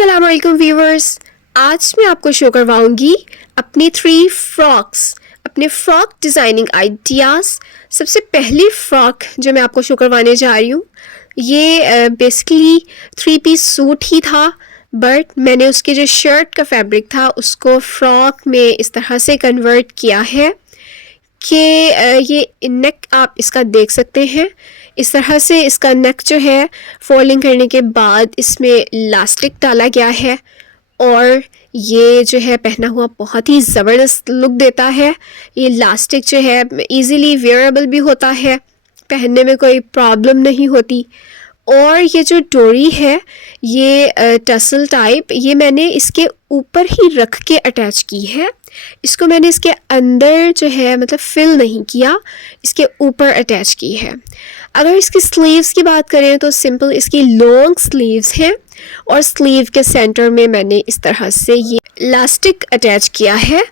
अस्सलाम वालेकुम व्यूवर्स। आज मैं आपको शो करवाऊंगी अपनी 3 फ्रॉक्स, अपने फ्रॉक डिज़ाइनिंग आइडियाज़। सबसे पहली फ़्रॉक जो मैं आपको शो करवाने जा रही हूँ, ये बेसिकली 3 पीस सूट ही था, बट मैंने उसके जो शर्ट का फैब्रिक था उसको फ़्रॉक में इस तरह से कन्वर्ट किया है कि ये नेक आप इसका देख सकते हैं। इस तरह से इसका नेक जो है फोल्डिंग करने के बाद इसमें इलास्टिक डाला गया है और ये जो है पहना हुआ बहुत ही ज़बरदस्त लुक देता है। ये इलास्टिक जो है इजीली वेयरेबल भी होता है, पहनने में कोई प्रॉब्लम नहीं होती। और ये जो डोरी है ये टसल टाइप, ये मैंने इसके ऊपर ही रख के अटैच की है। इसको मैंने इसके अंदर जो है मतलब फिल नहीं किया, इसके ऊपर अटैच की है। अगर इसकी स्लीव्स की बात करें तो सिंपल इसकी लॉन्ग स्लीव्स हैं और स्लीव के सेंटर में मैंने इस तरह से ये इलास्टिक अटैच किया है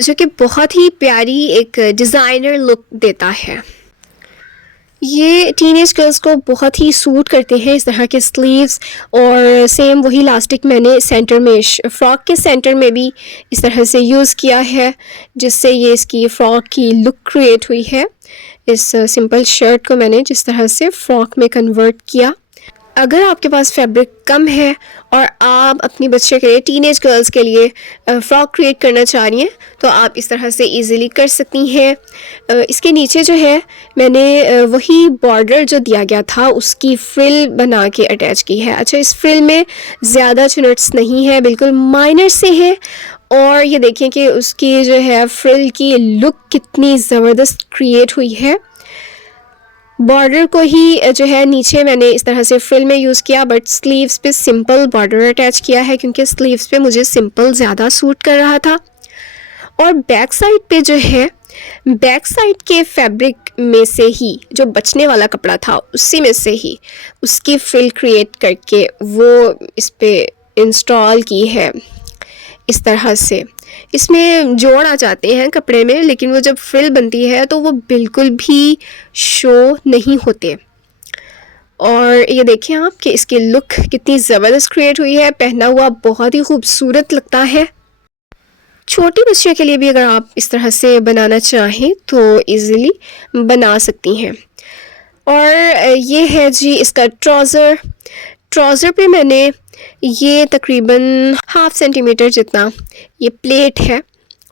जो कि बहुत ही प्यारी एक डिज़ाइनर लुक देता है। ये टीनेज गर्ल्स को बहुत ही सूट करते हैं इस तरह के स्लीव्स, और सेम वही इलास्टिक मैंने सेंटर में फ़्रॉक के सेंटर में भी इस तरह से यूज़ किया है, जिससे ये इसकी फ़्रॉक की लुक क्रिएट हुई है। इस सिंपल शर्ट को मैंने जिस तरह से फ़्रॉक में कन्वर्ट किया। अगर आपके पास फैब्रिक कम है और आप अपनी बच्चे के लिए, टीनेज गर्ल्स के लिए फ़्रॉक क्रिएट करना चाह रही हैं तो आप इस तरह से इजीली कर सकती हैं। इसके नीचे जो है मैंने वही बॉर्डर जो दिया गया था उसकी फ्रिल बना के अटैच की है। अच्छा, इस फ्रिल में ज़्यादा चुनट्स नहीं है, बिल्कुल माइनर से है। और ये देखिए कि उसकी जो है फ्रिल की लुक कितनी ज़बरदस्त क्रिएट हुई है। बॉर्डर को ही जो है नीचे मैंने इस तरह से फ्रिल में यूज़ किया, बट स्लीव्स पे सिंपल बॉर्डर अटैच किया है क्योंकि स्लीव्स पे मुझे सिंपल ज़्यादा सूट कर रहा था। और बैक साइड पे जो है, बैक साइड के फैब्रिक में से ही जो बचने वाला कपड़ा था उसी में से ही उसकी फ्रिल क्रिएट करके वो इस पे इंस्टॉल की है इस तरह से। इसमें जोड़ आ जाते हैं कपड़े में, लेकिन वो जब फ्रिल बनती है तो वो बिल्कुल भी शो नहीं होते। और ये देखिए आप कि इसकी लुक कितनी ज़बरदस्त क्रिएट हुई है, पहना हुआ बहुत ही खूबसूरत लगता है। छोटी बच्चियों के लिए भी अगर आप इस तरह से बनाना चाहें तो इजीली बना सकती हैं। और ये है जी इसका ट्राउज़र। ट्राउज़र पे मैंने ये तकरीबन 1/2 सेंटीमीटर जितना ये प्लेट है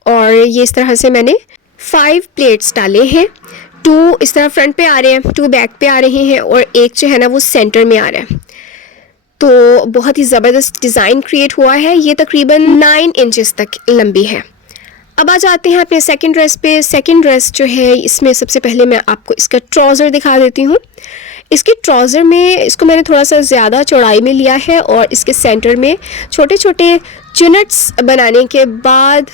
और ये इस तरह से मैंने 5 प्लेट्स डाले हैं। 2 इस तरह फ्रंट पे आ रहे हैं, 2 बैक पे आ रहे हैं और एक जो है ना वो सेंटर में आ रहा है। तो बहुत ही ज़बरदस्त डिज़ाइन क्रिएट हुआ है। ये तकरीबन 9 इंचेस तक लंबी है। अब आ जाते हैं अपने सेकंड ड्रेस पे। सेकंड ड्रेस जो है इसमें सबसे पहले मैं आपको इसका ट्राउज़र दिखा देती हूँ। इसके ट्राउज़र में इसको मैंने थोड़ा सा ज़्यादा चौड़ाई में लिया है और इसके सेंटर में छोटे छोटे चुनट्स बनाने के बाद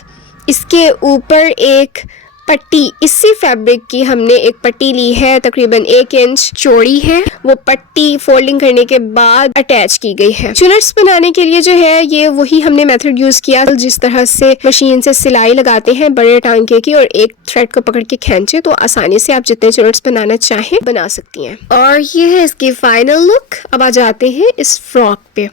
इसके ऊपर एक पट्टी, इसी फैब्रिक की हमने एक पट्टी ली है, तकरीबन 1 इंच चौड़ी है। वो पट्टी फोल्डिंग करने के बाद अटैच की गई है। चुनट्स बनाने के लिए जो है ये वही हमने मेथड यूज़ किया जिस तरह से मशीन से सिलाई लगाते हैं बड़े टांके की, और एक थ्रेड को पकड़ के खींचे तो आसानी से आप जितने चुनट्स बनाना चाहें बना सकती हैं। और ये है इसकी फाइनल लुक। अब आ जाते हैं इस फ्रॉक पे।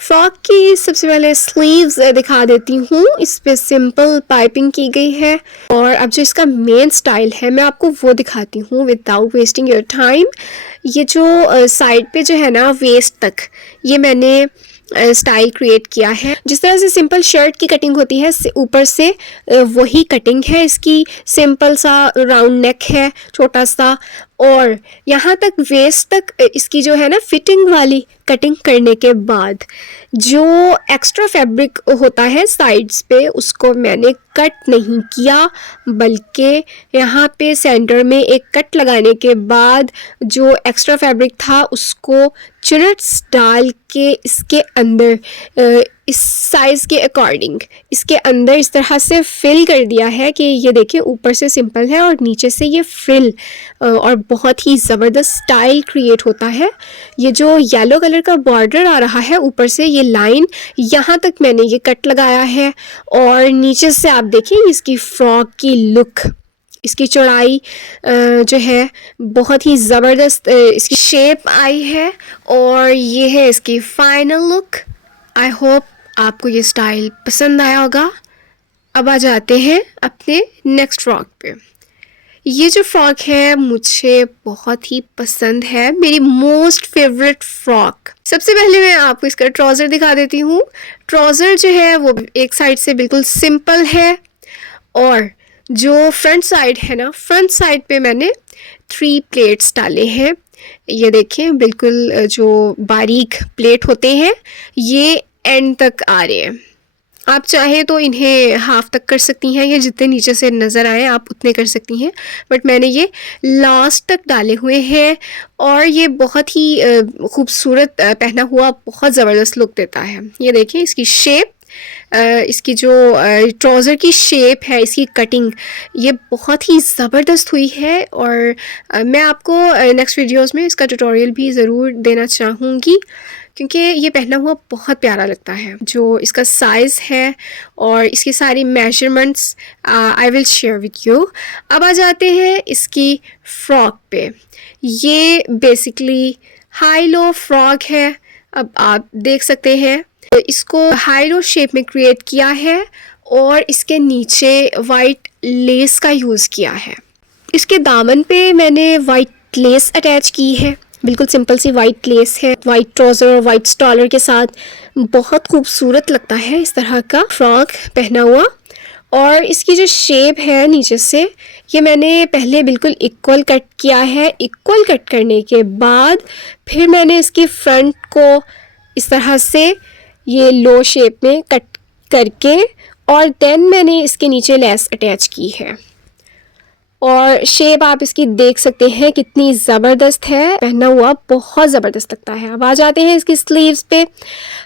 फ्रॉक की सबसे पहले स्लीव्स दिखा देती हूँ। इस पे सिंपल पाइपिंग की गई है और अब जो इसका मेन स्टाइल है मैं आपको वो दिखाती हूँ विदाउट वेस्टिंग योर टाइम। ये जो साइड पे जो है ना वेस्ट तक, ये मैंने स्टाइल क्रिएट किया है। जिस तरह से सिंपल शर्ट की कटिंग होती है ऊपर से वही कटिंग है इसकी। सिंपल सा राउंड नेक है छोटा सा, और यहाँ तक वेस्ट तक इसकी जो है ना फिटिंग वाली कटिंग करने के बाद जो एक्स्ट्रा फैब्रिक होता है साइड्स पे उसको मैंने कट नहीं किया, बल्कि यहाँ पे सेंटर में एक कट लगाने के बाद जो एक्स्ट्रा फैब्रिक था उसको चुनट्स डाल के इसके अंदर इस साइज़ के अकॉर्डिंग इसके अंदर इस तरह से फिल कर दिया है कि ये देखिए ऊपर से सिंपल है और नीचे से ये फिल, और बहुत ही ज़बरदस्त स्टाइल क्रिएट होता है। ये जो येलो कलर का बॉर्डर आ रहा है ऊपर से ये लाइन, यहाँ तक मैंने ये कट लगाया है। और नीचे से आप देखिए इसकी फ्रॉक की लुक, इसकी चौड़ाई जो है बहुत ही ज़बरदस्त इसकी शेप आई है। और ये है इसकी फाइनल लुक। आई होप आपको ये स्टाइल पसंद आया होगा। अब आ जाते हैं अपने नेक्स्ट फ्रॉक पे। ये जो फ्रॉक है मुझे बहुत ही पसंद है, मेरी मोस्ट फेवरेट फ्रॉक। सबसे पहले मैं आपको इसका ट्राउज़र दिखा देती हूँ। ट्राउज़र जो है वो एक साइड से बिल्कुल सिंपल है और जो फ्रंट साइड है ना, फ्रंट साइड पे मैंने 3 प्लेट्स डाले हैं। ये देखें, बिल्कुल जो बारीक प्लेट होते हैं ये एंड तक आ रहे हैं। आप चाहे तो इन्हें हाफ तक कर सकती हैं, या जितने नीचे से नज़र आए आप उतने कर सकती हैं, बट मैंने ये लास्ट तक डाले हुए हैं और ये बहुत ही खूबसूरत पहना हुआ बहुत ज़बरदस्त लुक देता है। ये देखिए इसकी शेप, इसकी जो ट्राउज़र की शेप है, इसकी कटिंग ये बहुत ही ज़बरदस्त हुई है। और मैं आपको नेक्स्ट वीडियोस में इसका ट्यूटोरियल भी ज़रूर देना चाहूँगी, क्योंकि ये पहना हुआ बहुत प्यारा लगता है। जो इसका साइज़ है और इसकी सारी measurements I will share with you. अब आ जाते हैं इसकी फ्रॉक पे। ये बेसिकली हाई लो फ्रॉक है। अब आप देख सकते हैं इसको हाई लो शेप में क्रिएट किया है और इसके नीचे वाइट लेस का यूज़ किया है। इसके दामन पे मैंने वाइट लेस अटैच की है, बिल्कुल सिंपल सी वाइट लेस है। वाइट ट्राउज़र और वाइट स्टॉलर के साथ बहुत खूबसूरत लगता है इस तरह का फ्रॉक पहना हुआ। और इसकी जो शेप है नीचे से, ये मैंने पहले बिल्कुल इक्वल कट किया है। इक्वल कट करने के बाद फिर मैंने इसकी फ्रंट को इस तरह से ये लो शेप में कट करके और देन मैंने इसके नीचे लेस अटैच की है। और शेप आप इसकी देख सकते हैं कितनी ज़बरदस्त है, पहना हुआ बहुत ज़बरदस्त लगता है। अब आ जाते हैं इसकी स्लीव्स पे।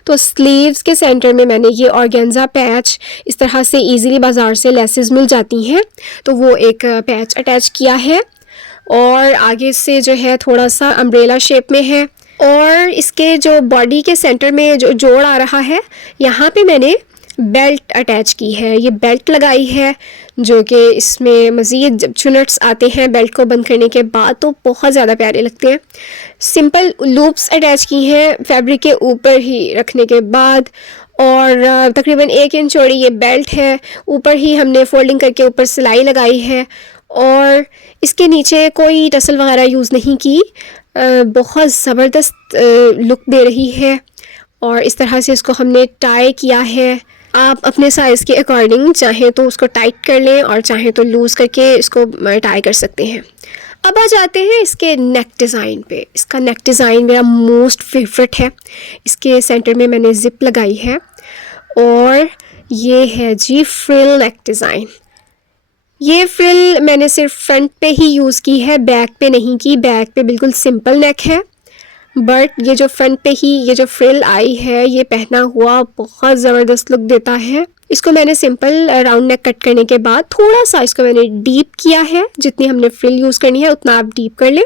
तो स्लीव्स के सेंटर में मैंने ये ऑर्गेन्जा पैच, इस तरह से इजीली बाज़ार से लेसेस मिल जाती हैं, तो वो एक पैच अटैच किया है। और आगे से जो है थोड़ा सा अम्ब्रेला शेप में है। और इसके जो बॉडी के सेंटर में जो जोड़ आ रहा है, यहाँ पे मैंने बेल्ट अटैच की है। ये बेल्ट लगाई है, जो कि इसमें मज़ीद जब चुनट्स आते हैं बेल्ट को बंद करने के बाद तो बहुत ज़्यादा प्यारे लगते हैं। सिंपल लूप्स अटैच की हैं फैब्रिक के ऊपर ही रखने के बाद। और तकरीबन 1 इंच चौड़ी ये बेल्ट है। ऊपर ही हमने फोल्डिंग करके ऊपर सिलाई लगाई है और इसके नीचे कोई टसल वगैरह यूज़ नहीं की। बहुत ज़बरदस्त लुक दे रही है। और इस तरह से इसको हमने टाई किया है। आप अपने साइज़ के अकॉर्डिंग चाहें तो उसको टाइट कर लें और चाहें तो लूज़ करके इसको टाई कर सकते हैं। अब आ जाते हैं इसके नेक डिज़ाइन पे। इसका नेक डिज़ाइन मेरा मोस्ट फेवरेट है। इसके सेंटर में मैंने ज़िप लगाई है और ये है जी फ्रिल नेक डिज़ाइन। ये फ्रिल मैंने सिर्फ फ्रंट पे ही यूज़ की है, बैक पे नहीं की। बैक पे बिल्कुल सिंपल नेक है, बट ये जो फ्रंट पे ही ये जो फ्रिल आई है ये पहना हुआ बहुत ज़बरदस्त लुक देता है। इसको मैंने सिंपल राउंड नेक कट करने के बाद थोड़ा सा इसको मैंने डीप किया है। जितनी हमने फ्रिल यूज़ करनी है उतना आप डीप कर लें।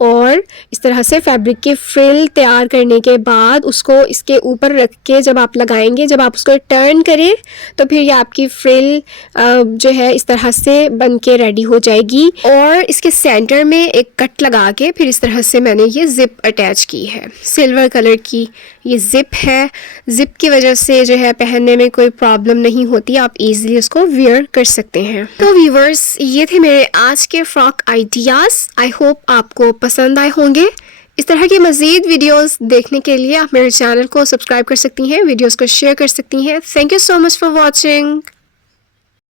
और इस तरह से फैब्रिक की फ्रिल तैयार करने के बाद उसको इसके ऊपर रख के जब आप लगाएंगे, जब आप उसको टर्न करें तो फिर ये आपकी फ्रिल जो है इस तरह से बन के रेडी हो जाएगी। और इसके सेंटर में एक कट लगा के फिर इस तरह से मैंने ये ज़िप अटैच की है। सिल्वर कलर की ये ज़िप है। ज़िप की वजह से जो है पहनने में कोई प्रॉब्लम नहीं होती, आप इजीली उसको वियर कर सकते हैं। तो व्यूवर्स, ये थे मेरे आज के फ्रॉक आइडियाज़। आई होप आपको पसंद आए होंगे। इस तरह के मज़ीद वीडियोस देखने के लिए आप मेरे चैनल को सब्सक्राइब कर सकती हैं, वीडियोस को शेयर कर सकती हैं। Thank you so much for watching.